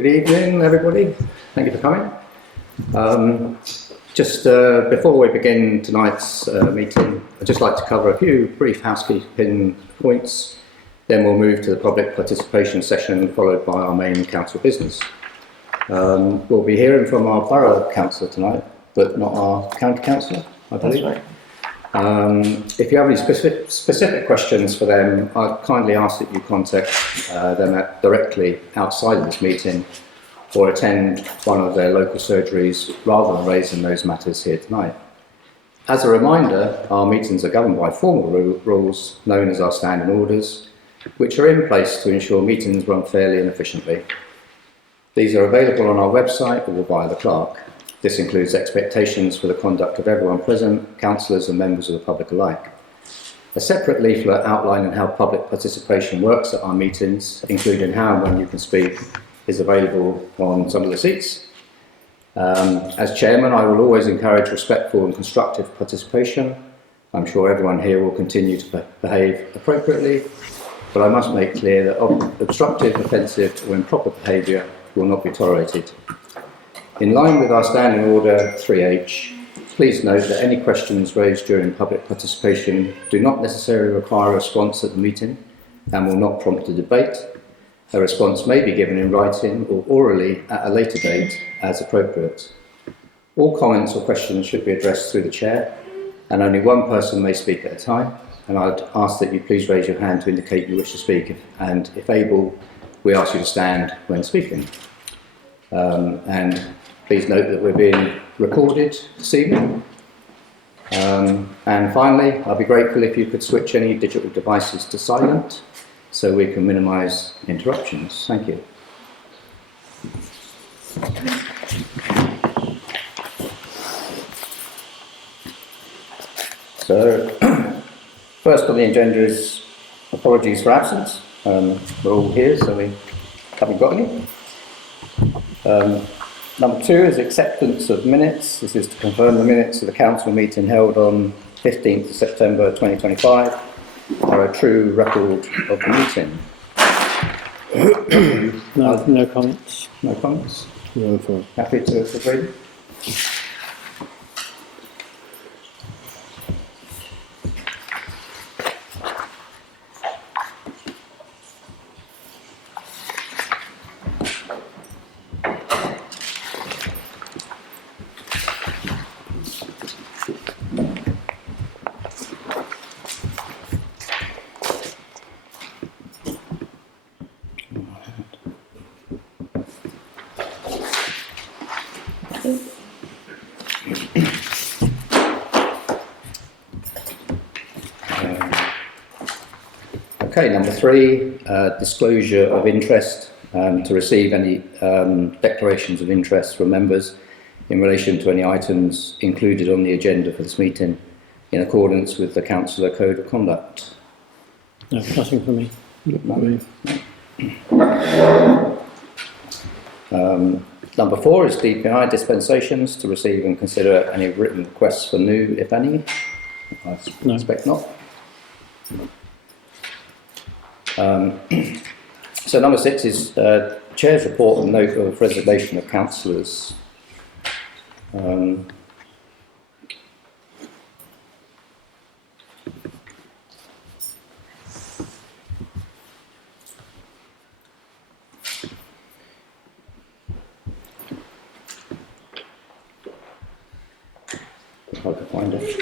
Good evening, everybody. Thank you for coming. Just before we begin tonight's meeting, I'd just like to cover a few brief housekeeping points. Then we'll move to the public participation session, followed by our main council business. We'll be hearing from our borough councillor tonight, but not our county councillor, I believe. That's right. If you have any specific questions for them, I'd kindly ask that you contact them directly outside of this meeting or attend one of their local surgeries rather than raising those matters here tonight. As a reminder, our meetings are governed by formal rules known as our standing orders, which are in place to ensure meetings run fairly and efficiently. These are available on our website or via the clerk. This includes expectations for the conduct of everyone present, councillors and members of the public alike. A separate leaflet outlining how public participation works at our meetings, including how and when you can speak, is available on some of the seats. As chairman, I will always encourage respectful and constructive participation. I'm sure everyone here will continue to behave appropriately, but I must make clear that obstructive, offensive or improper behaviour will not be tolerated. In line with our Standing Order 3H, please note that any questions raised during public participation do not necessarily require a response at the meeting and will not prompt a debate. A response may be given in writing or orally at a later date as appropriate. All comments or questions should be addressed through the chair, and only one person may speak at a time. And I'd ask that you please raise your hand to indicate you wish to speak, and if able, we ask you to stand when speaking. And please note that we're being recorded this evening. And finally, I'd be grateful if you could switch any digital devices to silent so we can minimise interruptions. Thank you. So, first on the agenda is apologies for absence. We're all here, so we haven't got any. Number 2 is acceptance of minutes. This is to confirm the minutes of the council meeting held on 15th of September 2025 are a true record of the meeting. No comments. No comments? No, fine. Happy to agree? Okay, number 3, disclosure of interest, to receive any declarations of interest from members in relation to any items included on the agenda for this meeting in accordance with the Councillor Code of Conduct. No, nothing for me. Number 4 is DPI dispensations, to receive and consider any written requests for new, if any. I suspect not. So number 6 is Chair's report and note of resignation of councillors. If I can find it.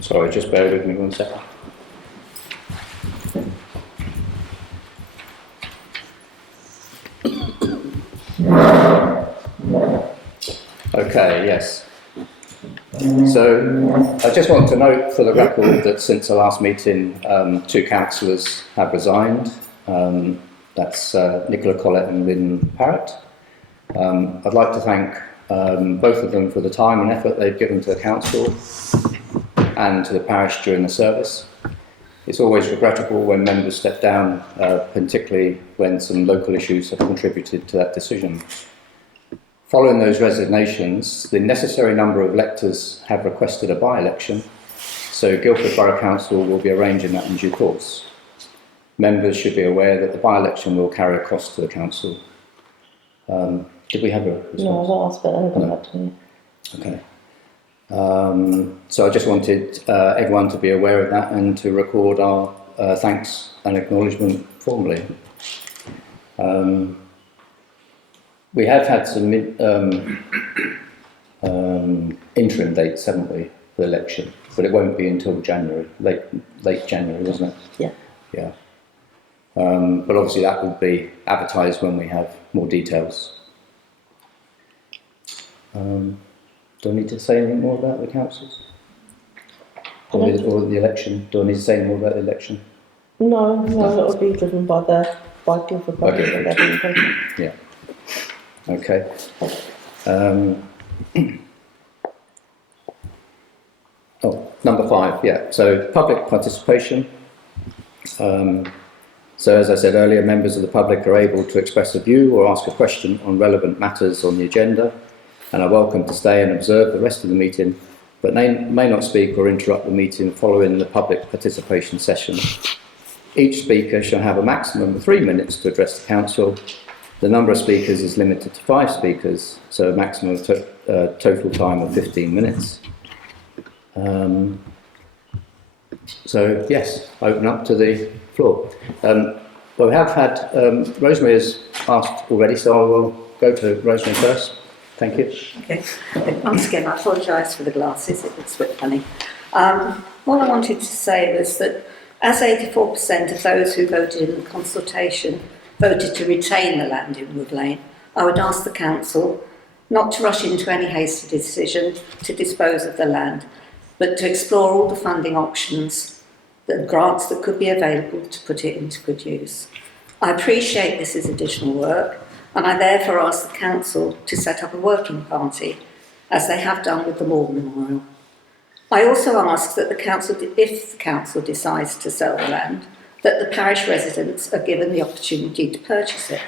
Sorry, just bear with me 1 second. Okay, yes. So I just want to note for the record that since the last meeting, 2 councillors have resigned. That's Nicola Collett and Lynn Parrott. I'd like to thank both of them for the time and effort they've given to the council and to the parish during the service. It's always regrettable when members step down, particularly when some local issues have contributed to that decision. Following those resignations, the necessary number of electors have requested a by-election, so Guildford Borough Council will be arranging that in due course. Members should be aware that the by-election will carry a cost to the council. Did we have a response? No, I've asked, but I haven't got back to me. Okay. So I just wanted everyone to be aware of that and to record our thanks and acknowledgement formally. We have had some interim dates, haven't we, for the election, but it won't be until January, late January, isn't it? Yeah. Yeah. But obviously that will be advertised when we have more details. Do I need to say anything more about the councils? Or the election? Do I need to say anything more about the election? No, it'll be driven by Guildford Borough. Okay. Yeah. Okay. Number 5, yeah. So public participation. So as I said earlier, members of the public are able to express a view or ask a question on relevant matters on the agenda, and are welcome to stay and observe the rest of the meeting, but may not speak or interrupt the meeting following the public participation session. Each speaker shall have a maximum of 3 minutes to address the council. The number of speakers is limited to 5 speakers, so a maximum of total time of 15 minutes. So yes, open up to the floor. Well, we have had, Rosemary has asked already, so I will go to Rosemary first. Thank you. Okay. Once again, I apologise for the glasses, it looks a bit funny. What I wanted to say was that as 84% of those who voted in the consultation voted to retain the land in Wood Lane, I would ask the council not to rush into any hasty decision to dispose of the land, but to explore all the funding options, the grants that could be available to put it into good use. I appreciate this is additional work, and I therefore ask the council to set up a working party, as they have done with the Morden Memorial. I also ask that the council, if the council decides to sell the land, that the parish residents are given the opportunity to purchase it.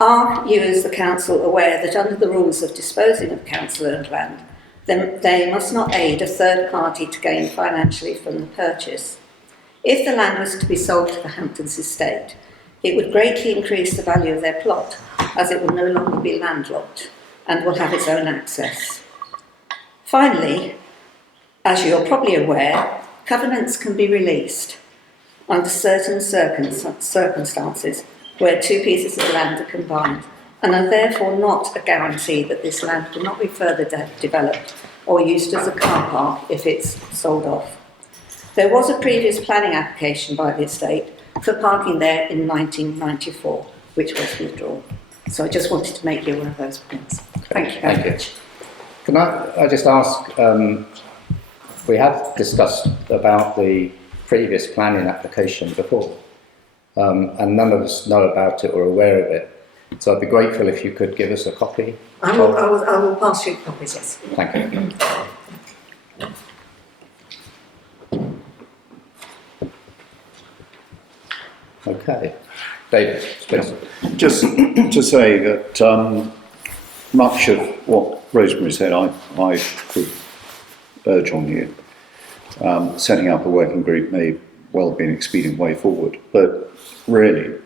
Are you as the council aware that under the rules of disposing of council-owned land, then they must not aid a third party to gain financially from the purchase? If the land was to be sold to the Hamptons estate, it would greatly increase the value of their plot, as it will no longer be landlocked and will have its own access. Finally, as you're probably aware, covenants can be released under certain circumstances where 2 pieces of land are combined, and are therefore not a guarantee that this land will not be further developed or used as a car park if it's sold off. There was a previous planning application by the estate for parking there in 1994, which was withdrawn. So I just wanted to make you aware of those points. Thank you very much. Can I just ask, we have discussed about the previous planning application before, and none of us know about it or aware of it. So I'd be grateful if you could give us a copy. I will pass you copies, yes. Thank you. Okay. David, Spencer. Just to say that much of what Rosemary said, I could urge on you. Setting up a working group may well be an expedient way forward, but really,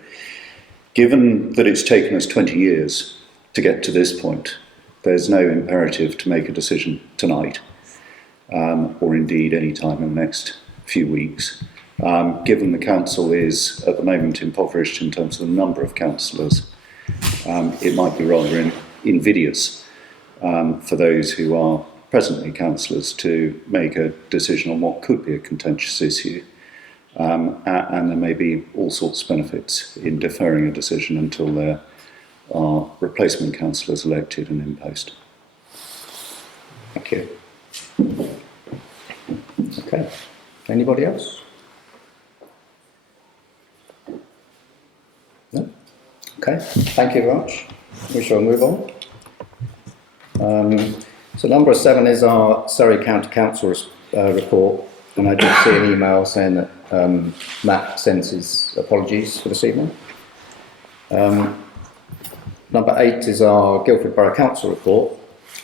given that it's taken us 20 years to get to this point, there's no imperative to make a decision tonight, or indeed any time in the next few weeks. Given the council is at the moment impoverished in terms of the number of councillors, it might be rather invidious for those who are presently councillors to make a decision on what could be a contentious issue, and there may be all sorts of benefits in deferring a decision until there are replacement councillors elected and in post. Thank you. Okay. Anybody else? No? Okay. Thank you very much. We shall move on. So number 7 is our Surrey County Council report. and I did see an email saying that Matt sends his apologies for this evening. Number 8 is our Guildford Borough Council report.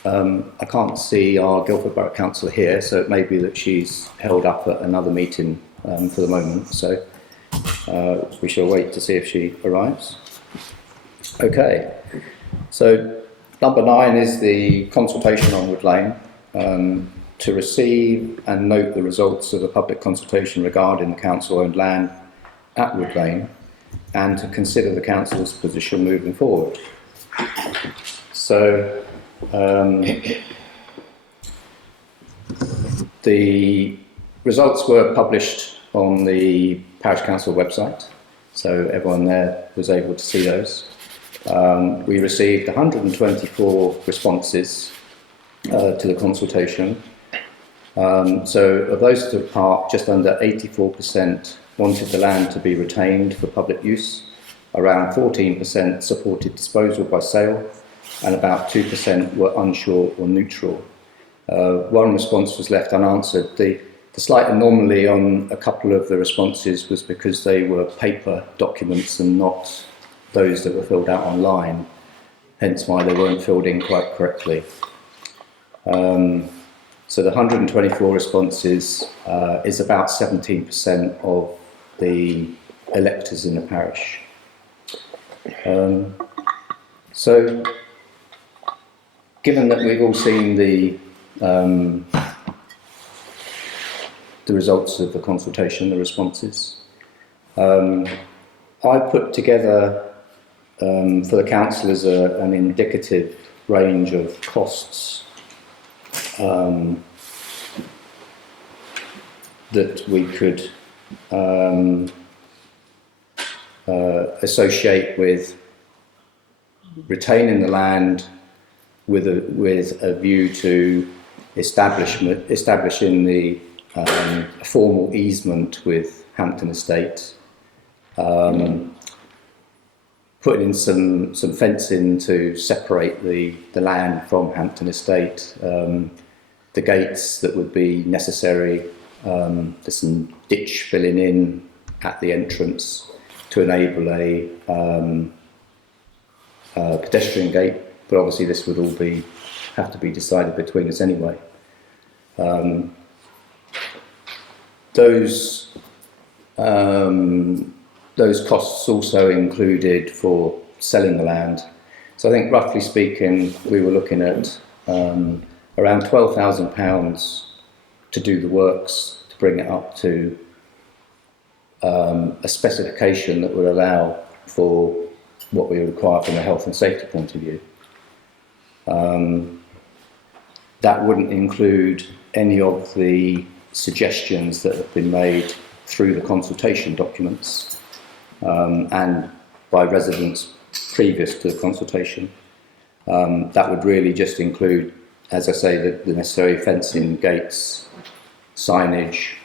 I can't see our Guildford Borough Councillor here, so it may be that she's held up at another meeting for the moment, so we shall wait to see if she arrives. Okay, so number 9 is the consultation on Wood Lane. To receive and note the results of a public consultation regarding the council-owned land at Wood Lane, and to consider the council's position moving forward. So the results were published on the Parish Council website, so everyone there was able to see those. We received 124 responses to the consultation. So of those that took part, just under 84% wanted the land to be retained for public use, around 14% supported disposal by sale, and about 2% were unsure or neutral. One response was left unanswered. The slight anomaly on a couple of the responses was because they were paper documents and not those that were filled out online, hence why they weren't filled in quite correctly. So the 124 responses is about 17% of the electors in the parish. So, given that we've all seen the results of the consultation, the responses, I put together for the councillors an indicative range of costs that we could associate with retaining the land with a view to establishing the formal easement with Hampton Estate, putting in some fencing to separate the land from Hampton Estate, the gates that would be necessary, there's some ditch filling in at the entrance to enable a pedestrian gate, but obviously this would all have to be decided between us anyway. Those costs also included for selling the land. So I think roughly speaking, we were looking at around £12,000 to do the works, to bring it up to a specification that would allow for what we require from a health and safety point of view. That wouldn't include any of the suggestions that have been made through the consultation documents and by residents previous to the consultation. That would really just include, as I say, the necessary fencing, gates, signage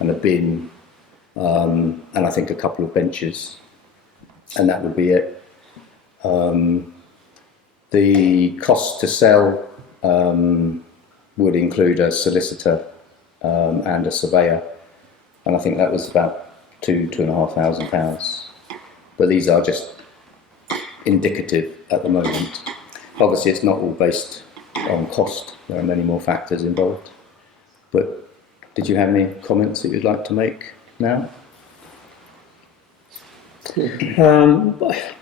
and a bin, and I think a couple of benches, and that would be it. The cost to sell would include a solicitor and a surveyor, and I think that was about £2,500. But these are just indicative at the moment. Obviously, it's not all based on cost. There are many more factors involved. But did you have any comments that you'd like to make now?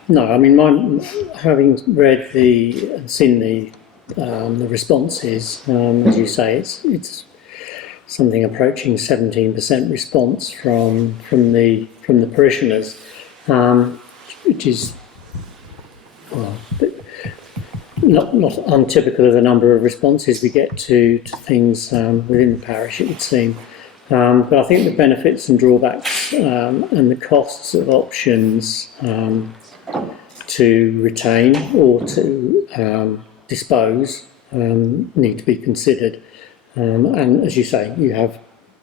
No, I mean, having read and seen the responses, as you say, it's something approaching 17% response from the parishioners, which is not untypical of the number of responses we get to things within the parish, it would seem. But I think the benefits and drawbacks and the costs of options to retain or to dispose need to be considered. And as you say, you have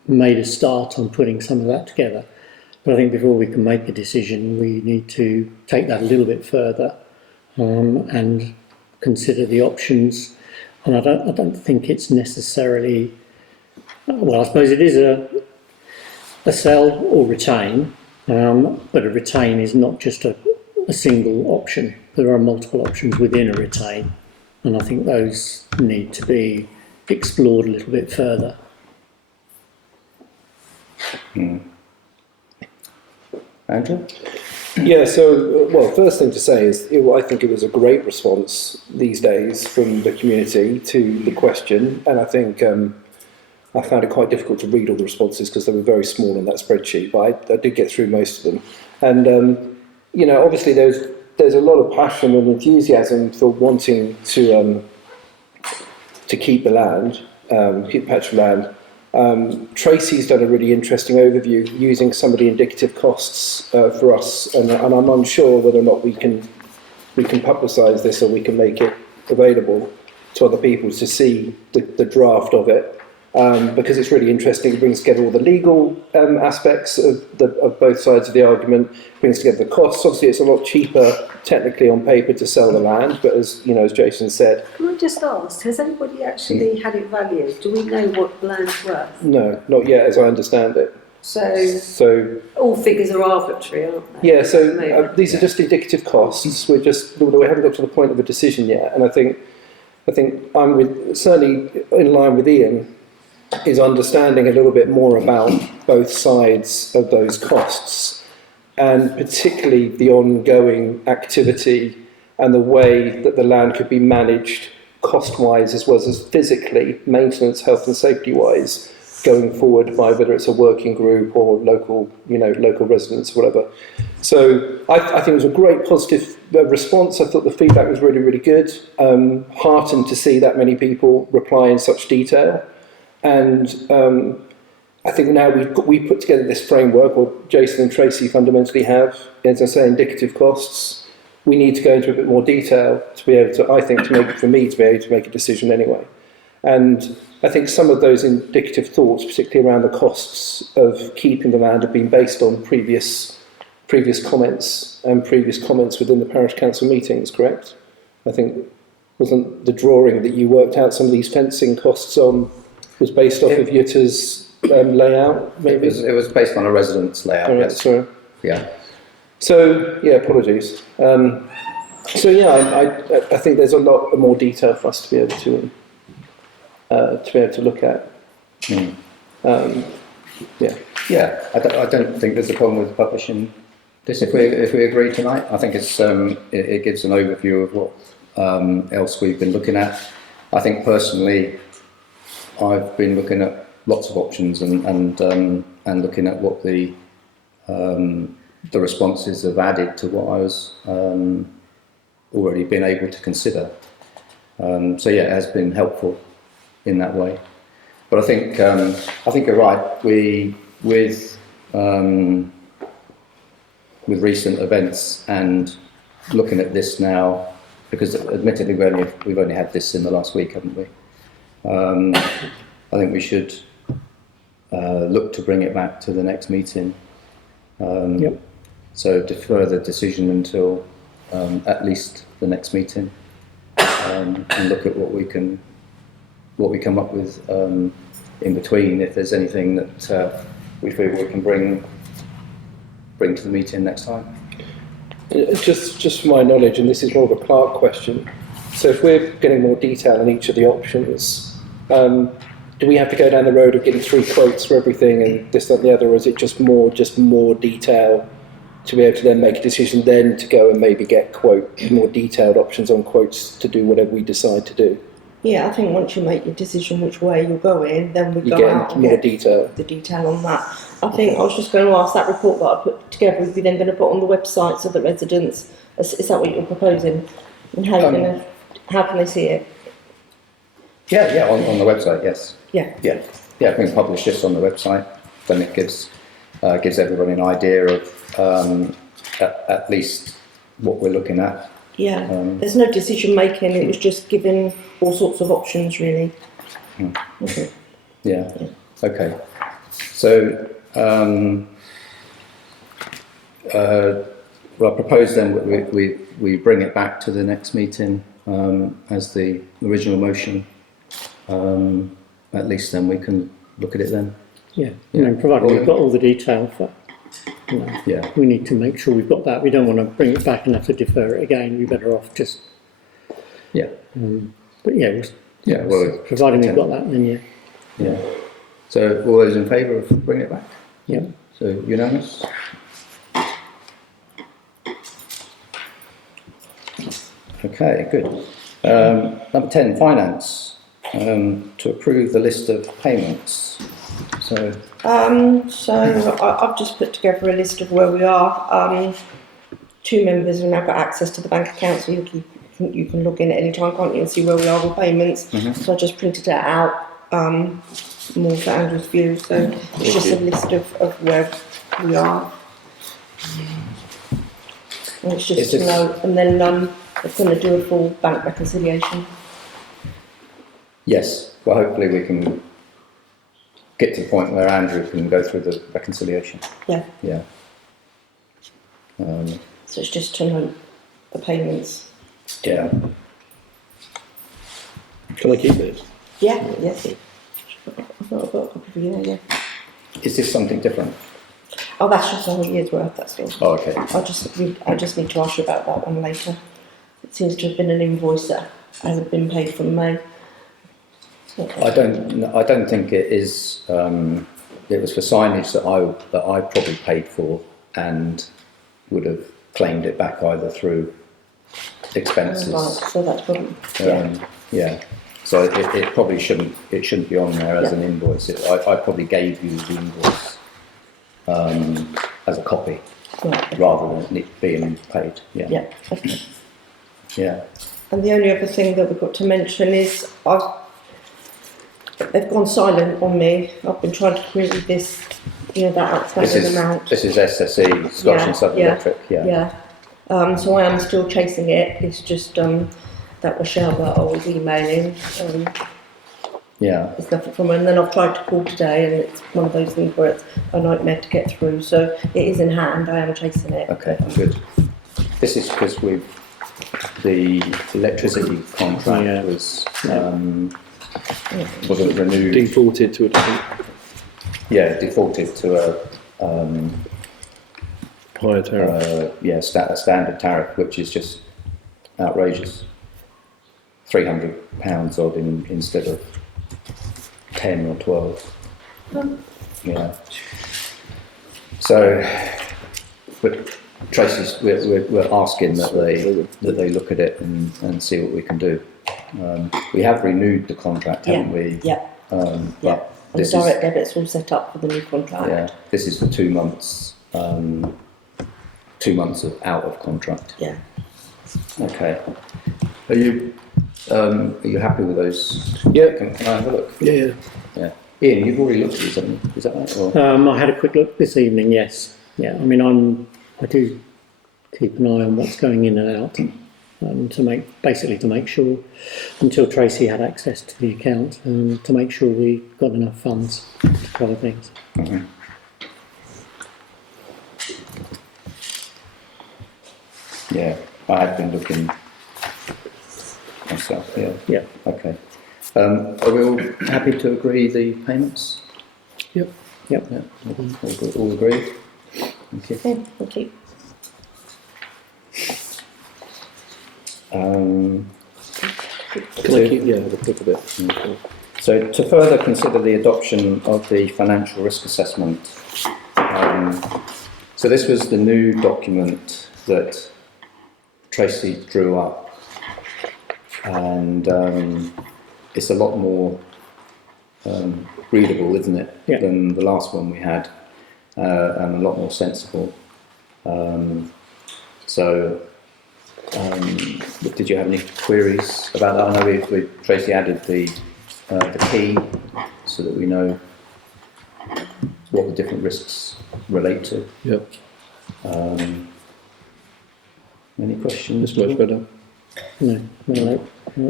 made a start on putting some of that together. But I think before we can make a decision, we need to take that a little bit further and consider the options. And I don't think it's necessarily, well, I suppose it is a sell or retain, but a retain is not just a single option. There are multiple options within a retain, and I think those need to be explored a little bit further. Andrew? Yeah, so, well, first thing to say is I think it was a great response these days from the community to the question, and I think I found it quite difficult to read all the responses because they were very small on that spreadsheet, but I did get through most of them. And, you know, obviously there's a lot of passion and enthusiasm for wanting to keep the land, keep patch of land. Tracy's done a really interesting overview using some of the indicative costs for us, and I'm unsure whether or not we can publicise this or we can make it available to other people to see the draft of it, because it's really interesting. It brings together all the legal aspects of both sides of the argument, brings together the costs. Obviously, it's a lot cheaper technically on paper to sell the land, but as you know, as Jason said, Can I just ask, has anybody actually had it valued? Do we know what the land's worth? no, not yet, as I understand it. So all figures are arbitrary, aren't they? Yeah, so these are just indicative costs. We haven't got to the point of a decision yet, and I think I'm certainly in line with Ian, is understanding a little bit more about both sides of those costs, and particularly the ongoing activity and the way that the land could be managed cost-wise as well as physically, maintenance, health and safety-wise, going forward by whether it's a working group or local residents, whatever. So I think it was a great positive response. I thought the feedback was really, really good. Heartened to see that many people reply in such detail. And I think now we put together this framework, or Jason and Tracy fundamentally have, as I say, indicative costs. We need to go into a bit more detail to be able to, I think, to be able to make a decision anyway. And I think some of those indicative thoughts, particularly around the costs of keeping the land, have been based on previous comments and previous comments within the parish council meetings, correct? I think, wasn't the drawing that you worked out some of these fencing costs on was based off of Yutta's layout, maybe? It was based on a residence layout, All right, yes. sorry. Yeah. So, yeah, apologies. So, yeah, I think there's a lot more detail for us to be able to look at. Yeah. Yeah, I don't think there's a problem with publishing this. If we agree tonight, I think it's it gives an overview of what else we've been looking at. I think personally, I've been looking at lots of options and looking at what the responses have added to what I was already been able to consider. So yeah, it has been helpful in that way. But I think you're right. With recent events and looking at this now, because admittedly we've only had this in the last week, haven't we? I think we should look to bring it back to the next meeting. Yep. So defer the decision until at least the next meeting, and look at what we come up with in between. If there's anything that we feel we can bring to the meeting next time. Just for my knowledge, and this is more of a clerk question, so if we're getting more detail on each of the options, do we have to go down the road of getting 3 quotes for everything and this, that and the other, or is it just more detail to be able to then make a decision, then to go and maybe get more detailed options on quotes to do whatever we decide to do? Yeah, I think once you make your decision which way you're going, then we You go out get and more get detail. the detail on that. I think I was just going to ask, that report that I put together, is we then going to put on the website so that residents, is that what you're proposing? And how can they see it? Yeah, on the website, yes. Yeah. Yeah, if we can publish this on the website, then it gives everybody an idea of at least what we're looking at. Yeah, there's no decision making, it was just giving all sorts of options really. Okay. Yeah, okay. So, well, I propose then we bring it back to the next meeting as the original motion. At least then we can look at it then. Yeah, you know, provided we've got all the detail for, you know, Yeah. we need to make sure we've got that. We don't want to bring it back and have to defer it again. We're better off just, Yeah. but yeah, Yeah. Well, providing we've got that, then yeah. Yeah. So all those in favour of bringing it back? Yeah. So unanimous? Okay, good. Number 10, finance. To approve the list of payments. So, I've just put together a list of where we are. 2 members have now got access to the bank account, so you can log in at any time, can't you, and see where we are with payments. So I just printed it out, more for Andrew's view. So it's just a list of where we are. And it's just to know, and then it's going to do a full bank reconciliation. yes, well hopefully we can get to the point where Andrew can go through the reconciliation. Yeah. Yeah. So it's just to note the payments. Yeah. Can I keep this? Yeah, yes. I've got a copy for you, yeah. Is this something different? Oh, that's just a whole year's worth, that's all. Oh, okay. I just need to ask you about that one later. It seems to have been an invoice that hasn't been paid from May. I don't think it is. It was for signage that I probably paid for and would have claimed it back either through expenses. Right, so that's probably, Yeah. So it probably shouldn't be on there as an invoice. I probably gave you the invoice as a copy right. rather than it being paid. Yeah. Yeah, okay. Yeah. And the only other thing that we've got to mention is they've gone silent on me. I've been trying to query this, that outstanding amount. This is SSE, Scottish and Southern Electric. Yeah. So I am still chasing it. It's just that Rochelle that I was emailing. Yeah. There's nothing from her. And then I've tried to call today, and it's one of those things where it's a nightmare to get through. So it is in hand. I am chasing it. Okay. Good. This is because the electricity contract wasn't renewed. Defaulted to a different Defaulted to a higher tariff. a standard tariff, which is just outrageous. £300 odd instead of 10 or 12. Yeah. So, but Tracy's, we're asking that they look at it and see what we can do. We have renewed the contract, haven't we? Yeah. But And the direct debit's all set up for the new contract. Yeah, this is for 2 months. 2 months out of contract. Yeah. Okay. Are you happy with those? Yeah. Can I have a look? Yeah. Yeah. Ian, you've already looked at these, haven't you? Is that right? Or? I had a quick look this evening, yes. Yeah, I mean, I do keep an eye on what's going in and out, to make sure, until Tracy had access to the account, to make sure we got enough funds to cover things. Mm-hmm. Yeah, I had been looking myself, yeah. Yeah. Okay. Are we all happy to agree the payments? Yep. Yep. Yeah, all agree? Thank you. Okay, thank you. Can I keep, have a look at it. Okay. So to further consider the adoption of the financial risk assessment, so this was the new document that Tracy drew up, and it's a lot more readable, isn't it, than the last one we had, and a lot more sensible. Did you have any queries about that? I know Tracy added the key so that we know what the different risks relate to. Yep. Any questions? It's much better. No.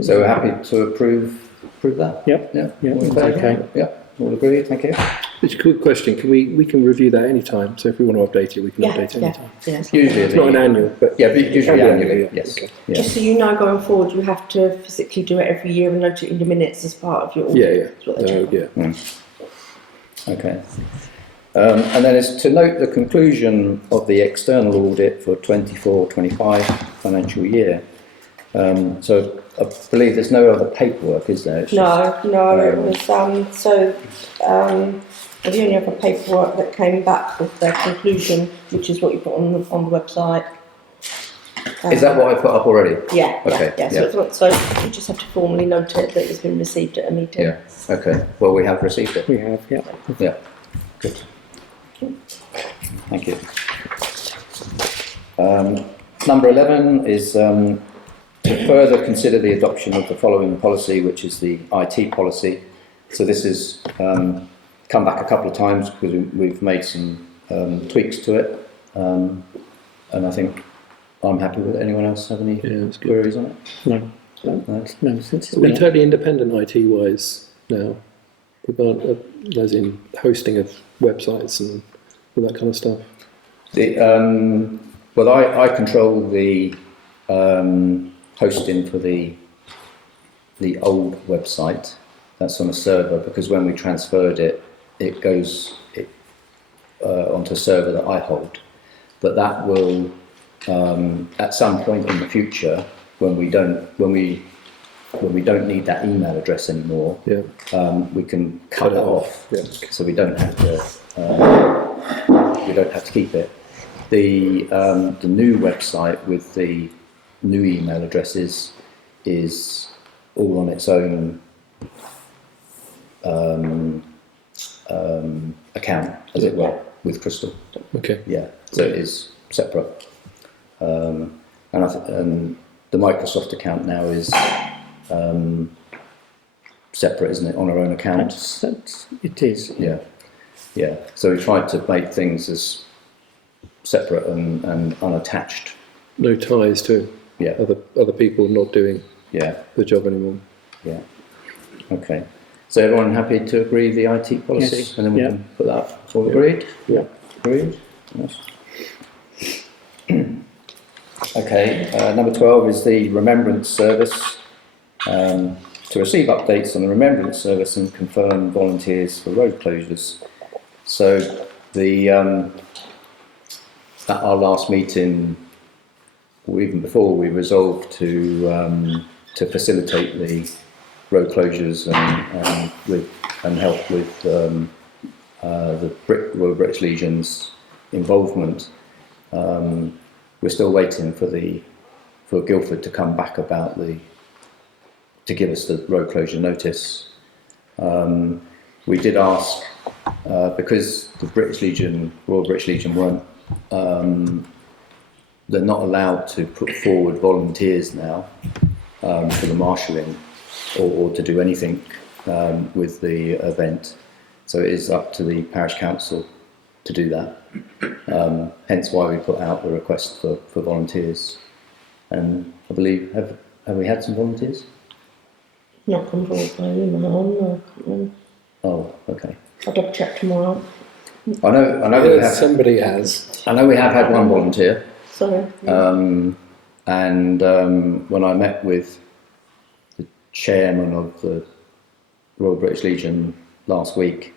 So we're happy to approve that? Yep. Yeah. Yeah, All in it's favour? okay. Yeah. All agree. Thank you. Just a quick question, we can review that any time, so if we want to update it, we can update it any time. Yeah. Usually It's not an annual, but usually annually. yeah. Yes. Okay. Yeah. Just so you know, going forward, you have to physically do it every year and note it in your minutes as part of your audit. Yeah. That's what they check on. Yeah. Okay. And then it's to note the conclusion of the external audit for 24-25 financial year. So I believe there's no other paperwork, is there? It's just, It was, the only other paperwork that came back with their conclusion, which is what you put on the website. is that what I put up already? Yeah, Okay, yeah. So you just have to formally note it that it's been received at a meeting. Yeah. Okay. Well, we have received it. We have, yeah. Yeah. Good. Thank you. Number 11 is to further consider the adoption of the following policy, which is the IT policy. So this has come back a couple of times because we've made some tweaks to it, and I think I'm happy with it. Anyone else have any queries on it? No. No? No, since it's We're been totally independent IT-wise now. We've got, as in hosting of websites and all that kind of stuff. Well, I control the hosting for the old website. That's on a server because when we transferred it, it goes onto a server that I hold. But that will, at some point in the future, when we don't need that email address anymore, we can cut it off. Yeah. So we don't have to keep it. The new website with the new email addresses is all on its own account, as it were, with Crystal. Okay. Yeah, so it is separate. And the Microsoft account now is separate, isn't it, on our own account? it is. Yeah, yeah. So we tried to make things as separate and unattached. No ties to other people not doing the job anymore. Yeah. Okay. So everyone happy to agree the IT policy? Yes. And then we can put that up. All agreed? Yeah. Agreed? Yes. Okay, number 12 is the Remembrance Service. To receive updates on the Remembrance Service and confirm volunteers for road closures. So at our last meeting, or even before, we resolved to facilitate the road closures and help with the Royal British Legion's involvement. We're still waiting for Guildford to come back about to give us the road closure notice. We did ask because the Royal British Legion weren't. They're not allowed to put forward volunteers now for the marshalling or to do anything with the event. So it is up to the parish council to do that. Hence why we put out the request for volunteers. And I believe, have we had some volunteers? Not come forward by email, no. Oh, okay. I'll double check tomorrow. I know we have. Somebody has. I know we have had one volunteer. Sorry. And when I met with the chairman of the Royal British Legion last week,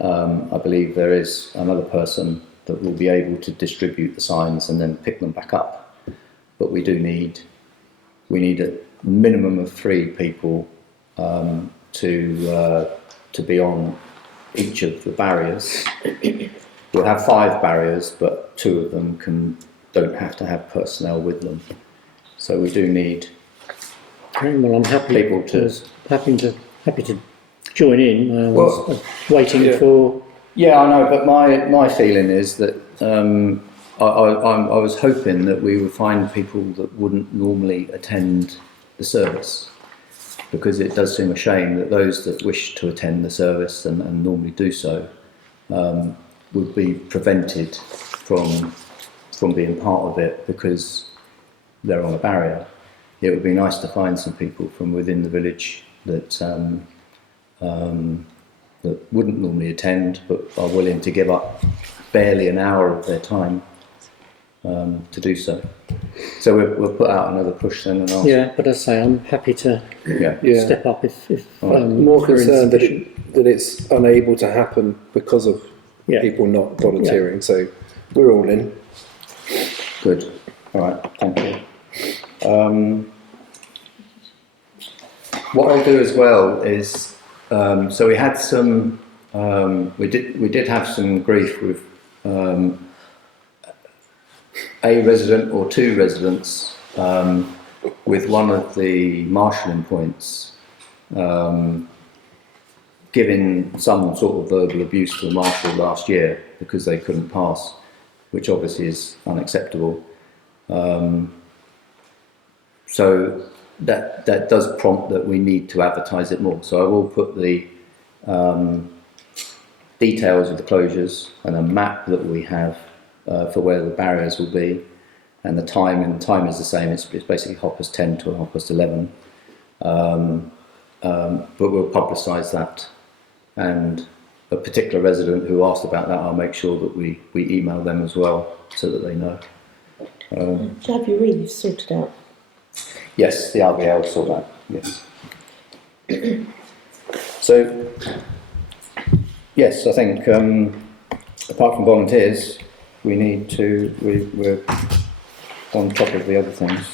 I believe there is another person that will be able to distribute the signs and then pick them back up. But we need a minimum of 3 people to be on each of the barriers. We'll have 5 barriers, but 2 of them don't have to have personnel with them. So we do need Well, I'm happy people to. happy to join in. I was Well, waiting for. Yeah, I know, but my feeling is that I was hoping that we would find people that wouldn't normally attend the service, because it does seem a shame that those that wish to attend the service and normally do so would be prevented from being part of it because they're on a barrier. It would be nice to find some people from within the village that that wouldn't normally attend but are willing to give up barely an hour of their time to do so. So we'll put out another push then and ask. Yeah, but as I say, I'm happy to Yeah. Yeah. step up if More we're concerned that insufficient. that it's unable to happen because of Yeah. people not volunteering. So we're all in. Good. All right. Thank you. What I'll do as well is, so we had some, we did have some grief with a resident or two residents with one of the marshalling points giving some sort of verbal abuse to the marshal last year because they couldn't pass, which obviously is unacceptable. So that does prompt that we need to advertise it more. So I will put the details of the closures and a map that we have for where the barriers will be, and the time. And the time is the same. It's basically 10:30 to 11:30. But we'll publicise that. And a particular resident who asked about that, I'll make sure that we email them as well so that they know. Do you have your reefs sorted out? Yes, the RBL saw that, yes. So, yes, I think apart from volunteers, we're on top of the other things.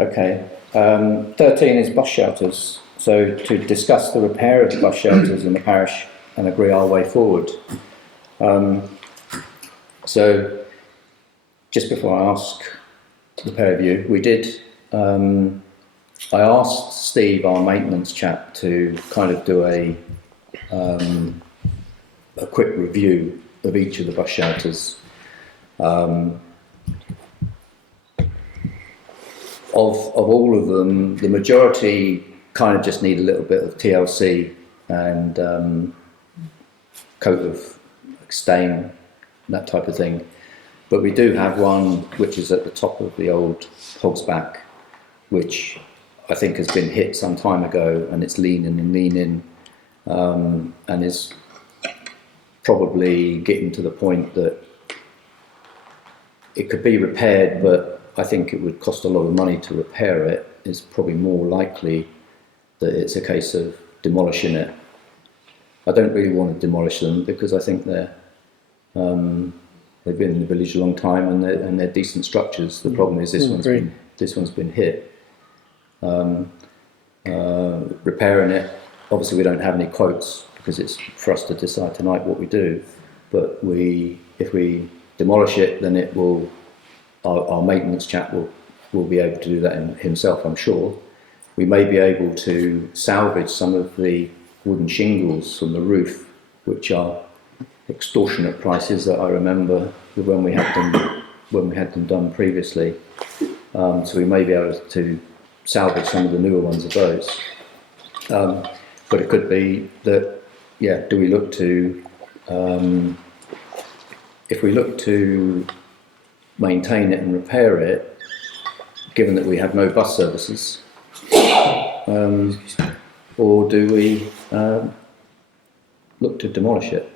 Okay, 13 is bus shelters. So to discuss the repair of the bus shelters in the parish and agree our way forward. So just before I ask the pair of you, we did, I asked Steve, our maintenance chap, to kind of do a quick review of each of the bus shelters. Of all of them, the majority kind of just need a little bit of TLC and coat of stain, that type of thing. But we do have one which is at the top of the old Hog's Back, which I think has been hit some time ago, and it's leaning and is probably getting to the point that it could be repaired, but I think it would cost a lot of money to repair it. It's probably more likely that it's a case of demolishing it. I don't really want to demolish them because I think they've been in the village a long time and they're decent structures. The problem is this one's been hit. Repairing it, obviously we don't have any quotes because it's for us to decide tonight what we do. But if we demolish it, then it will. Our maintenance chap will be able to do that himself, I'm sure. We may be able to salvage some of the wooden shingles from the roof, which are extortionate prices that I remember when we had them done previously. So we may be able to salvage some of the newer ones of those. But it could be that, do we look to, if we look to maintain it and repair it, given that we have no bus services, or do we look to demolish it?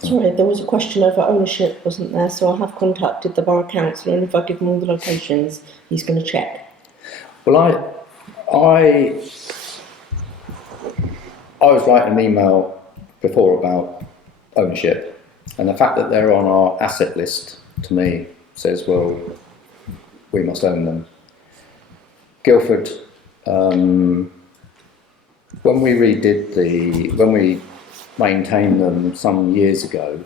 Sorry, there was a question over ownership, wasn't there? So I have contacted the borough councillor, and if I give him all the locations, he's going to check. Well, I was writing an email before about ownership, and the fact that they're on our asset list to me says, well, we must own them. Guildford, when we maintained them some years ago,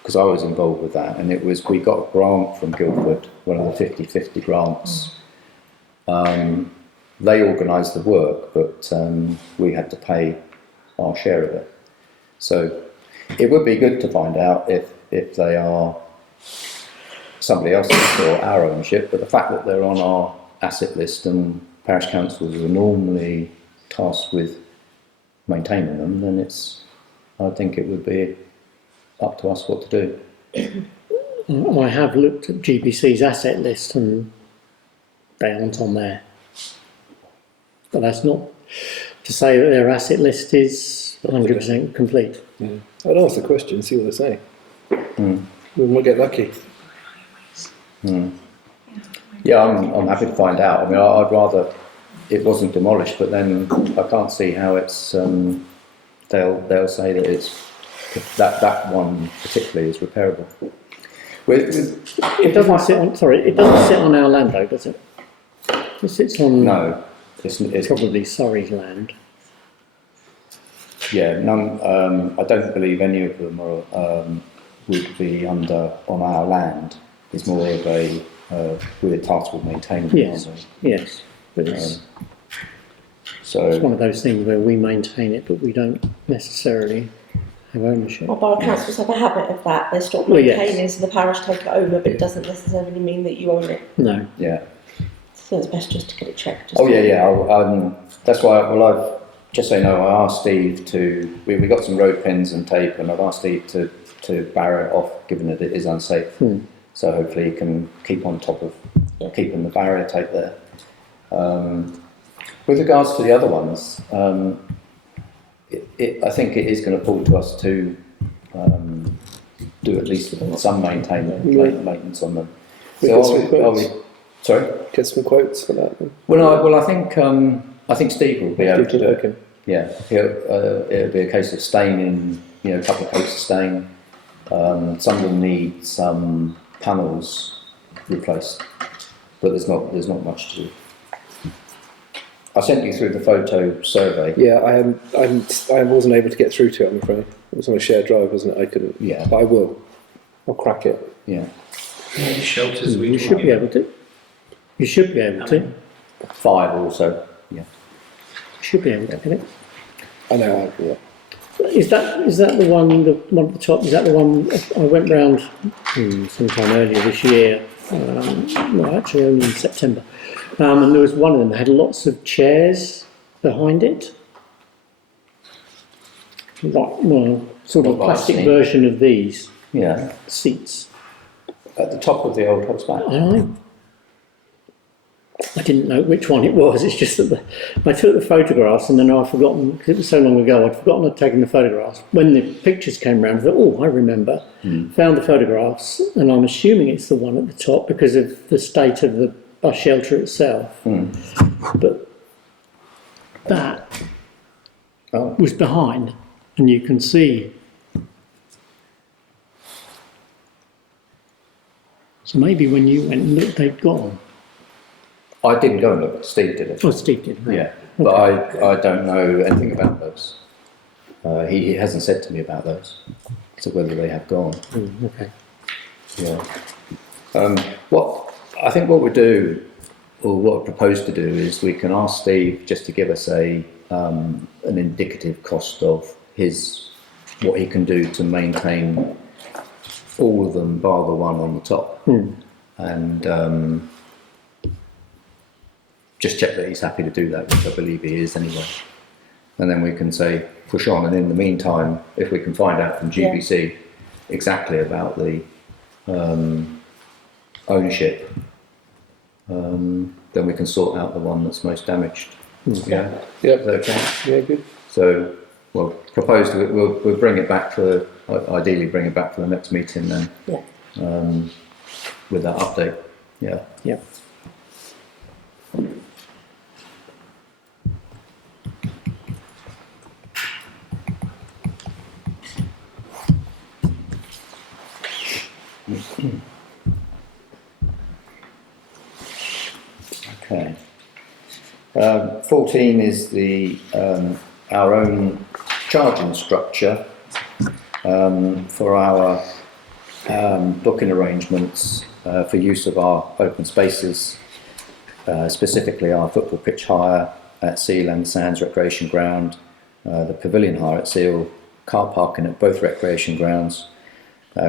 because I was involved with that, and we got a grant from Guildford, one of the 50/50 grants. They organised the work, but we had to pay our share of it. So it would be good to find out if they are somebody else's or our ownership, but the fact that they're on our asset list and parish councils are normally tasked with maintaining them, then I think it would be up to us what to do. I have looked at GBC's asset list and they aren't on there. But that's not to say that their asset list is 100% complete. Yeah. I'd ask the question, see what they say. We might get lucky. Yeah, I'm happy to find out. I mean, I'd rather it wasn't demolished, but then I can't see how it's, they'll say that it's, that one particularly is repairable. It doesn't sit on, sorry, it doesn't sit on our land though, does it? It sits on No, it's probably Surrey's land. yeah, none, I don't believe any of them are, would be on our land. It's more of a, we're tasked with maintaining them, Yes, aren't we? yes. But it's So, one of those things where we maintain it, but we don't necessarily have ownership. Well, borough councils have a habit of that. They stop Well, yes. maintaining, so the parish take it over, but it doesn't necessarily mean that you own it. No. yeah. So it's best just to get it checked. Oh yeah. That's why. Well, I've just so you know, I asked Steve to. We got some road pins and tape, and I've asked Steve to barrier it off, given that it is unsafe. So hopefully he can keep on top of keeping the barrier tape there. With regards to the other ones, I think it is going to fall to us to do at least some maintenance on them. We So get some quotes. sorry. Get some quotes for that. Then. Well, I think Steve will be able to do it. Okay. Yeah, it'll be a case of staining, a couple of coats of stain. Some of them need some panels replaced, but there's not much to do. I sent you through the photo survey. Yeah, I wasn't able to get through to it, I'm afraid. It was on a shared drive, wasn't it? I couldn't. Yeah. But I will. I'll crack it. Yeah, Shelters we You should be able to. You should be able to. 5 also. Yeah. You should be able to get it. I know, yeah. Is that the one at the top? Is that the one I went round sometime earlier this year? Well, actually only in September. And there was one of them that had lots of chairs behind it. Like, well, sort of What, plastic seat? version of these Yeah, seats. at the top of the old Hogsback. I didn't know which one it was. It's just that I took the photographs and then I'd forgotten, because it was so long ago, I'd forgotten I'd taken the photographs. When the pictures came round, I thought, oh, I remember. Found the photographs, and I'm assuming it's the one at the top because of the state of the bus shelter itself. But that was behind, and you can see. So maybe when you went and looked, they'd gone. I didn't go and look. Steve did it. Oh, Steve did. Right. Yeah, but I don't know anything about those. He hasn't said to me about those, so whether they have gone. Okay. Yeah. What we do, or what I propose to do, is we can ask Steve just to give us an indicative cost of what he can do to maintain all of them, bar the one on the top, and just check that he's happy to do that, which I believe he is anyway. And then we can say push on, and in the meantime, if we can find out from GBC exactly about the ownership, then we can sort out the one that's most damaged. Yeah. Yep. Is that okay? Yeah, good. So we'll propose to it. We'll bring it back ideally bring it back for the next meeting then. Yeah. With that update. Yeah. Yeah. Okay. 14 is our own charging structure for our booking arrangements for use of our open spaces, specifically our football pitch hire at Seale and Sands Recreation Ground, the pavilion hire at Seale, car parking at both recreation grounds.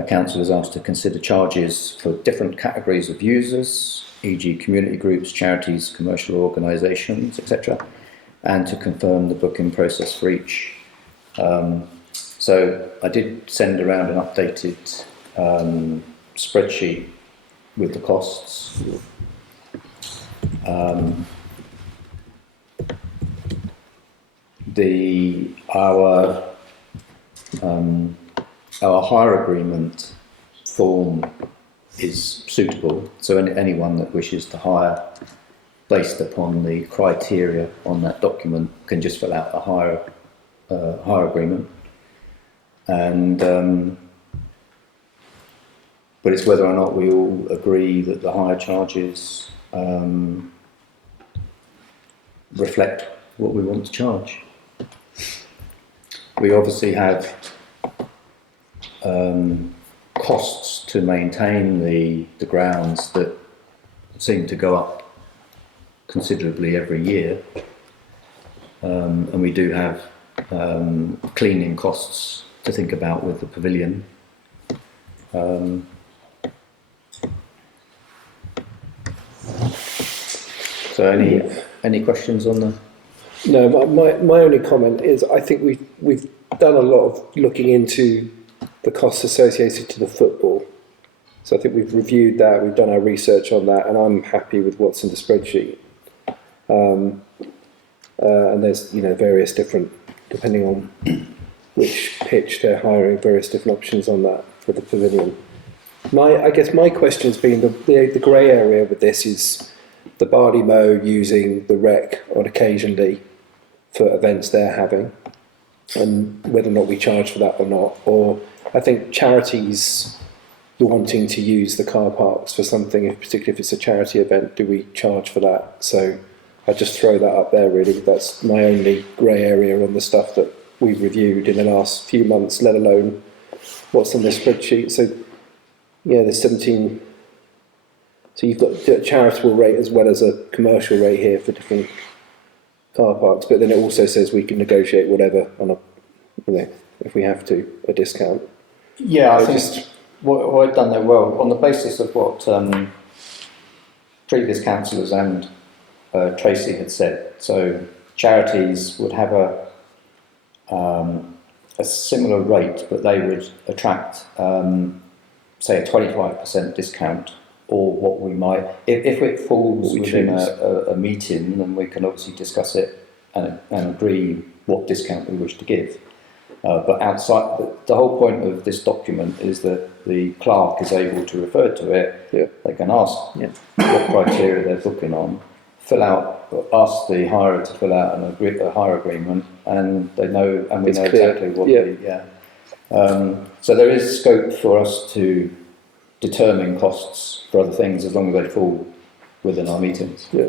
Council is asked to consider charges for different categories of users, e.g. community groups, charities, commercial organisations, etc., and to confirm the booking process for each. So I did send around an updated spreadsheet with the costs. Our hire agreement form is suitable, so anyone that wishes to hire based upon the criteria on that document, can just fill out a hire agreement. And but it's whether or not we all agree that the hire charges reflect what we want to charge. We obviously have costs to maintain the grounds that seem to go up considerably every year, and we do have cleaning costs to think about with the pavilion. So any questions on the? No, my only comment is I think we've done a lot of looking into the costs associated to the football. So I think we've reviewed that, we've done our research on that, and I'm happy with what's in the spreadsheet. And there's various different, depending on which pitch they're hiring, various different options on that for the pavilion. I guess my question's been the grey area with this is the Barley Mow using the rec on occasionally for events they're having, and whether or not we charge for that or not. Or I think charities wanting to use the car parks for something, particularly if it's a charity event, do we charge for that? So I just throw that up there really. That's my only grey area on the stuff that we've reviewed in the last few months, let alone what's on this spreadsheet. So yeah, there's 17. So you've got a charitable rate as well as a commercial rate here for different car parks, but then it also says we can negotiate whatever on a, if we have to, a discount. Yeah, I think what I've done there well, on the basis of what previous councillors and Tracy had said. So charities would have a similar rate, but they would attract, say, a 25% discount, or what we might, if it falls within a meeting, then we can obviously discuss it and agree what discount we wish to give. But outside, the whole point of this document is that the clerk is able to refer to it. Yeah. They can ask what criteria they're booking on, ask the hirer to fill out a hire agreement, and they know, and we know clear. exactly what so there is scope for us to determine costs for other things as long as they fall within our meetings. Yeah.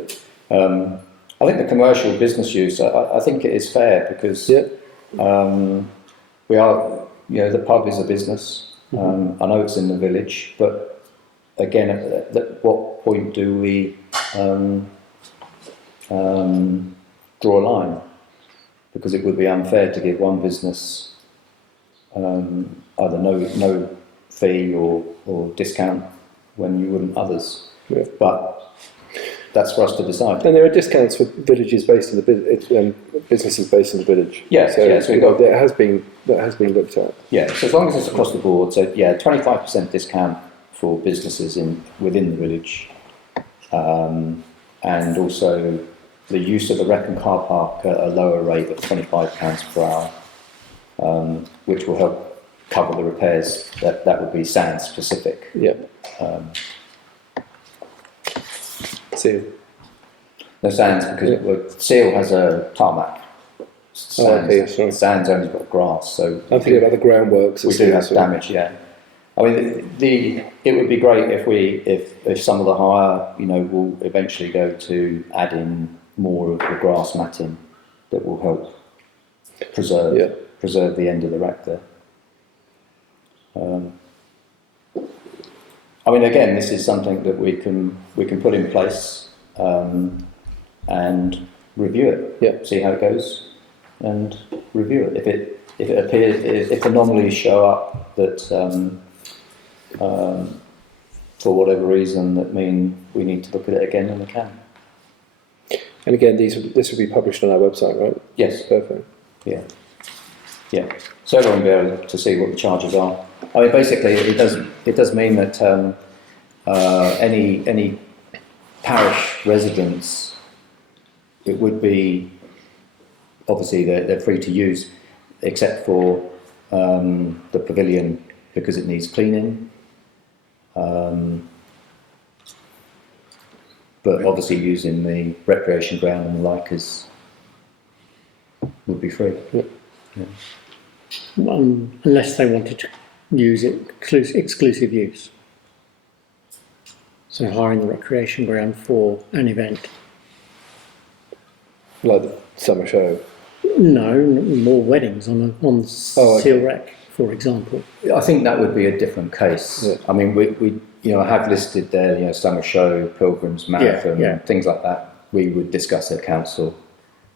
I think the commercial business use, I think it is fair because we are, the pub is a business. I know it's in the village, but again, at what point do we draw a line? Because it would be unfair to give one business either no fee or discount when you wouldn't others. Yeah. But that's for us to decide. And there are discounts for villages based in the businesses based in the village. Yes, so we've got that has been looked at. Yeah, so as long as it's across the board, so 25% discount for businesses within the village, and also the use of the rec and car park at a lower rate of £25 per hour, which will help cover the repairs. That would be Sands specific. Yeah. Seale. No, Sands, because Seale has a tarmac. Sands only got grass, so I'm thinking about the groundworks. we do have damage. Yeah, I mean it would be great if some of the hire will eventually go to add in more of the grass matting that will help preserve the end of the rack there. I mean, again, this is something that we can put in place and review it. Yeah. See how it goes, and review it. If it appears, if anomalies show up that for whatever reason that mean we need to look at it again, then we can. And again, this will be published on our website, right? Yes. Perfect. Yeah. Yeah. So everyone will be able to see what the charges are. I mean, basically, it does mean that any parish residents, it would be obviously they're free to use, except for the pavilion because it needs cleaning. but obviously using the recreation ground and the like would be free. Unless they wanted to use it exclusive use. So hiring the recreation ground for an event. Like the summer show. No, more weddings on okay. Seale Rec, for example. I think that would be a different case. Yeah. I mean, we have listed there, summer show, pilgrims, marathon, Yeah. things like that. We would discuss at council,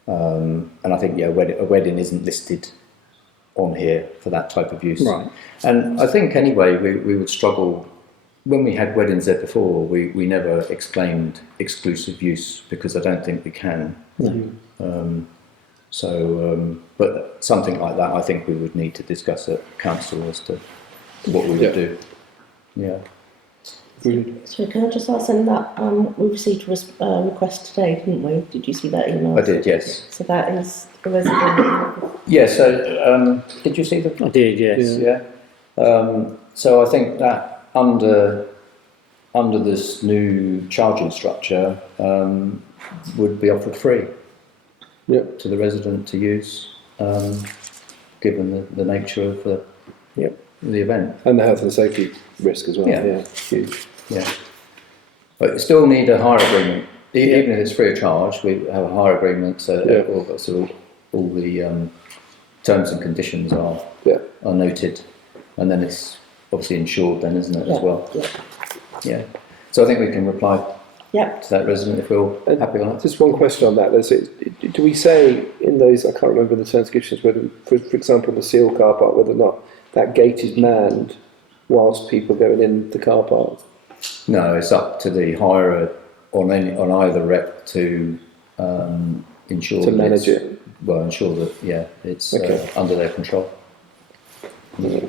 and I think a wedding isn't listed on here for that type of use. Right. And I think anyway we would struggle when we had weddings there before. We never exclaimed exclusive use because I don't think we can. No. But something like that, I think we would need to discuss at council as to what we would do. Yeah. Brilliant. So can I just ask, and that we received a request today, didn't we? Did you see that email? I did, yes. So that is a resident. Yeah. So did you see the? I did, yes. Yeah. So I think that under this new charging structure would be offered free Yep. to the resident to use, given the nature of the event. And the health and safety risk as well. Yeah. Huge. Yeah. But you still need a hire agreement. Even if it's free of charge, we have a hire agreement, so all the terms and conditions are noted, and then it's obviously insured then, isn't it, as well? Yeah. So I think we can reply to that resident if we're all happy on that. Just one question on that. Do we say in those, I can't remember the terms and conditions, whether, for example, the Seale car park, whether or not that gate is manned whilst people going in the car park? No, it's up to the hirer on either rep to ensure To manage it. Well, ensure that it's under their control. Yeah.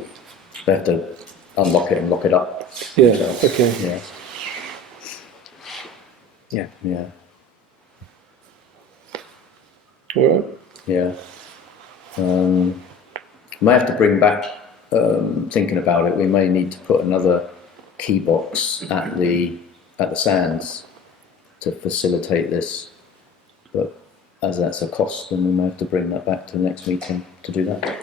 They have to unlock it and lock it up. Yeah. themselves. Okay. Yeah. All right. Yeah. May have to bring back, thinking about it, we may need to put another key box at the sands to facilitate this. But as that's a cost, then we may have to bring that back to the next meeting to do that.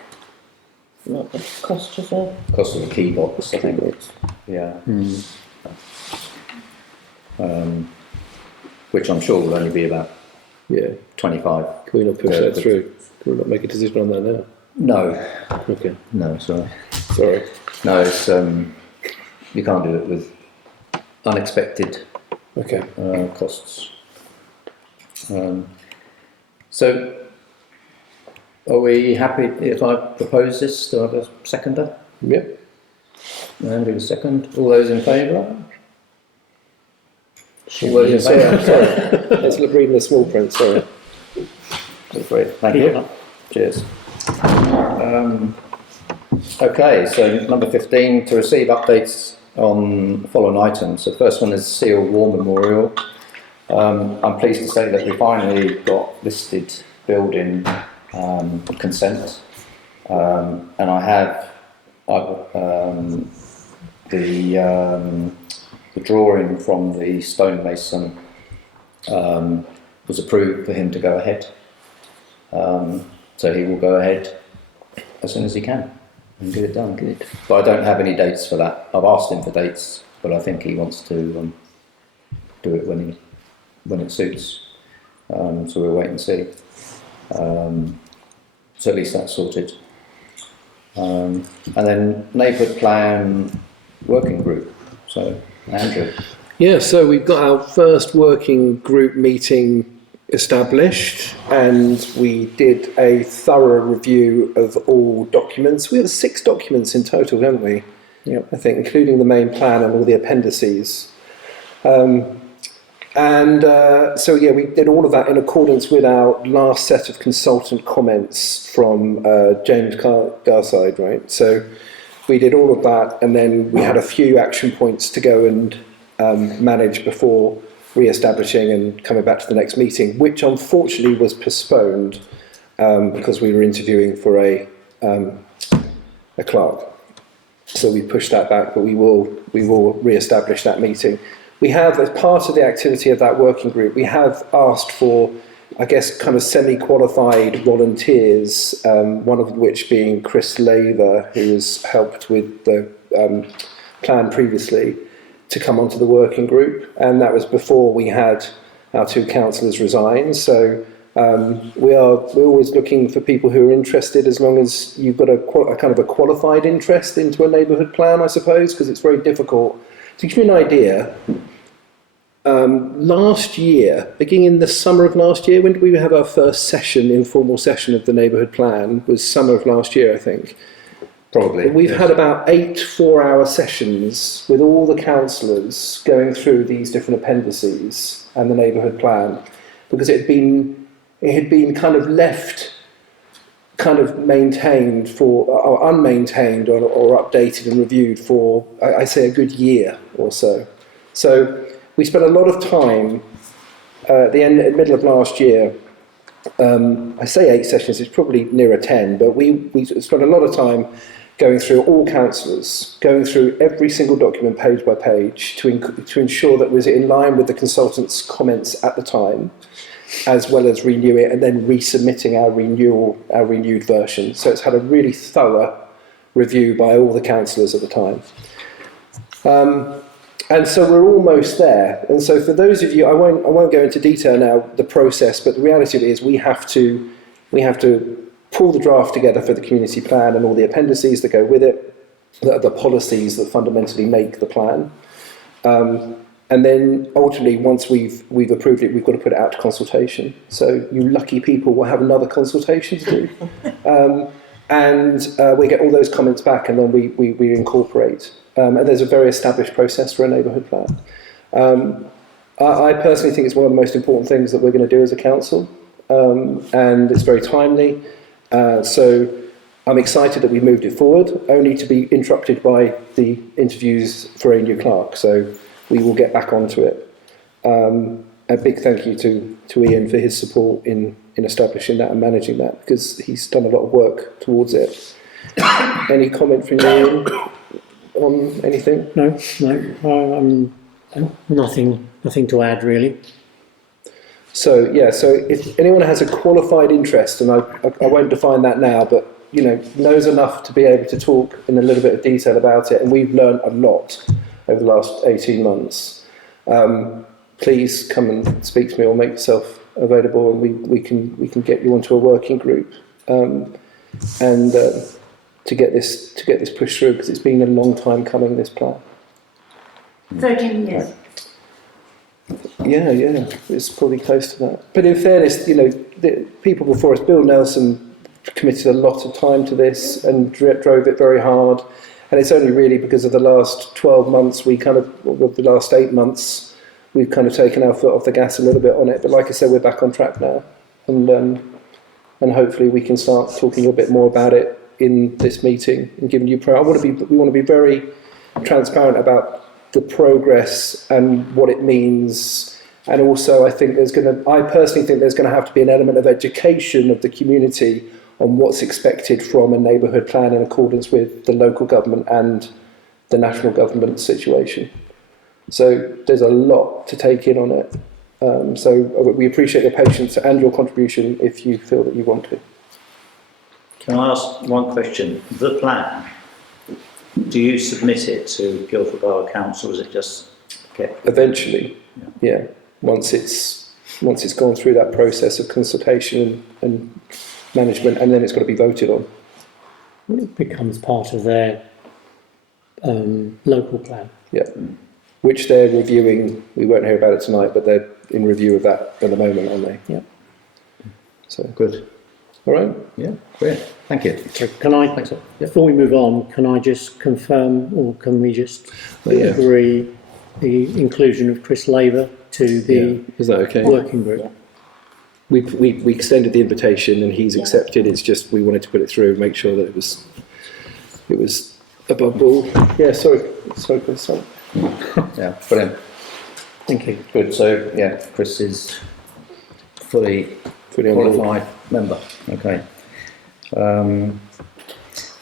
Not the cost of a. Cost of the key box, I think. Yeah. Which I'm sure will only be about 25. Can we not push that through? Can we not make a decision on that now? No. Okay. No, sorry. Sorry. No, it's you can't do it with unexpected costs. So, are we happy if I propose this? Do I have a seconder? Yep. Andrew, a second. All those in favour? All those in Sorry. favour? Sorry. Let's look reading the small print. Sorry. Great, thank you. Cheers. Okay, so number 15, to receive updates on the following items. So the first one is Seale War Memorial. I'm pleased to say that we finally got listed building consent, and I have the drawing from the stonemason was approved for him to go ahead. So he will go ahead as soon as he can and get it done. Good. But I don't have any dates for that. I've asked him for dates, but I think he wants to do it when it suits. So we'll wait and see. So at least that's sorted. And then neighbourhood plan working group. So Andrew. Yeah, so we've got our first working group meeting established, and we did a thorough review of all documents. We have 6 documents in total, haven't we? Yeah. I think, including the main plan and all the appendices. So we did all of that in accordance with our last set of consultant comments from James Garside, right? So we did all of that, and then we had a few action points to go and manage before re-establishing and coming back to the next meeting, which unfortunately was postponed because we were interviewing for a clerk. So we pushed that back, but we will re-establish that meeting. we have, as part of the activity of that working group, we have asked for, I guess, kind of semi-qualified volunteers, one of which being Chris Laver, who has helped with the plan previously, to come onto the working group. And that was before we had our two councillors resign. So we're always looking for people who are interested, as long as you've got a kind of a qualified interest into a neighbourhood plan, I suppose, because it's very difficult. To give you an idea, last year, beginning in the summer of last year, when did we have our first session, informal session of the neighbourhood plan? Was summer of last year, I think. Probably. We've had about 8 4-hour sessions with all the councillors going through these different appendices and the neighbourhood plan, because it had been kind of left, kind of maintained for, or unmaintained, or updated and reviewed for, I say, a good year or so. So we spent a lot of time at the middle of last year. I say 8 sessions, it's probably nearer 10, but we spent a lot of time going through all councillors, going through every single document page by page to ensure that it was in line with the consultant's comments at the time, as well as renew it and then resubmitting our renewed version. So it's had a really thorough review by all the councillors at the time. And so we're almost there. And so for those of you, I won't go into detail now, the process, but the reality of it is we have to pull the draft together for the community plan and all the appendices that go with it, the policies that fundamentally make the plan. And then ultimately, once we've approved it, we've got to put it out to consultation. So you lucky people will have another consultation to do. And we get all those comments back, and then we incorporate. And there's a very established process for a neighbourhood plan. I personally think it's one of the most important things that we're going to do as a council, and it's very timely. So I'm excited that we moved it forward, only to be interrupted by the interviews for a new clerk. So we will get back onto it. A big thank you to Ian for his support in establishing that and managing that, because he's done a lot of work towards it. Any comment from you, Ian, on anything? No, nothing to add really. So yeah, so if anyone has a qualified interest, and I won't define that now, but knows enough to be able to talk in a little bit of detail about it, and we've learned a lot over the last 18 months. Please come and speak to me or make yourself available, and we can get you onto a working group, and to get this pushed through, because it's been a long time coming, this plan. 13 years. Yeah, it's probably close to that. But in fairness, the people before us, Bill Nelson committed a lot of time to this and drove it very hard. And it's only really because of the last 12 months, the last 8 months, we've kind of taken our foot off the gas a little bit on it. But like I said, we're back on track now. And hopefully we can start talking a bit more about it in this meeting and giving you we want to be very transparent about the progress and what it means. And also I personally think there's going to have to be an element of education of the community on what's expected from a neighbourhood plan in accordance with the local government and the national government situation. So there's a lot to take in on it. So we appreciate your patience and your contribution if you feel that you want to. Can I ask one question? The plan, do you submit it to Guildford Borough Council, or is it just kept? Eventually, yeah. Once it's gone through that process of consultation and management, and then it's got to be voted on. It becomes part of their local plan. Yeah, which they're reviewing. We won't hear about it tonight, but they're in review of that at the moment, aren't they? Yeah. So Good. all right. Yeah, great. Thank you. So before we move on, can I just confirm, or can we just agree the inclusion of Chris Laver to the Is that okay? working group? Yeah. We extended the invitation and he's accepted. It's just we wanted to put it through and make sure that it was above board. Yeah, sorry for the song. Yeah, brilliant. Thank you. Good. So yeah, Chris is fully On board. qualified member. Okay.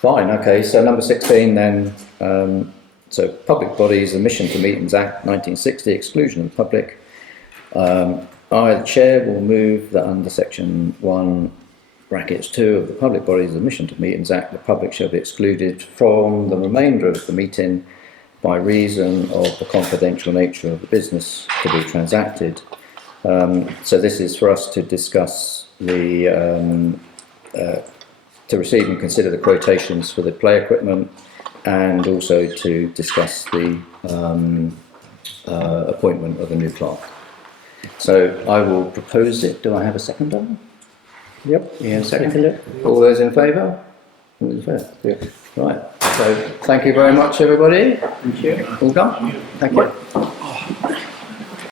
Fine. Okay. So number 16 then, So Public Bodies, the Admission to Meetings Act 1960, exclusion of the public. I, the Chair, will move that under section 1 brackets 2 of the Public Bodies Admission to Meetings Act, the public shall be excluded from the remainder of the meeting by reason of the confidential nature of the business to be transacted. So this is for us to discuss the, to receive and consider the quotations for the play equipment, and also to discuss the appointment of a new clerk. So I will propose it. Do I have a seconder? Yep. Yeah, second. Second it. All those in favour? All those in favour? Yeah. Right. So thank you very much, everybody. Thank you. All done? Thank you.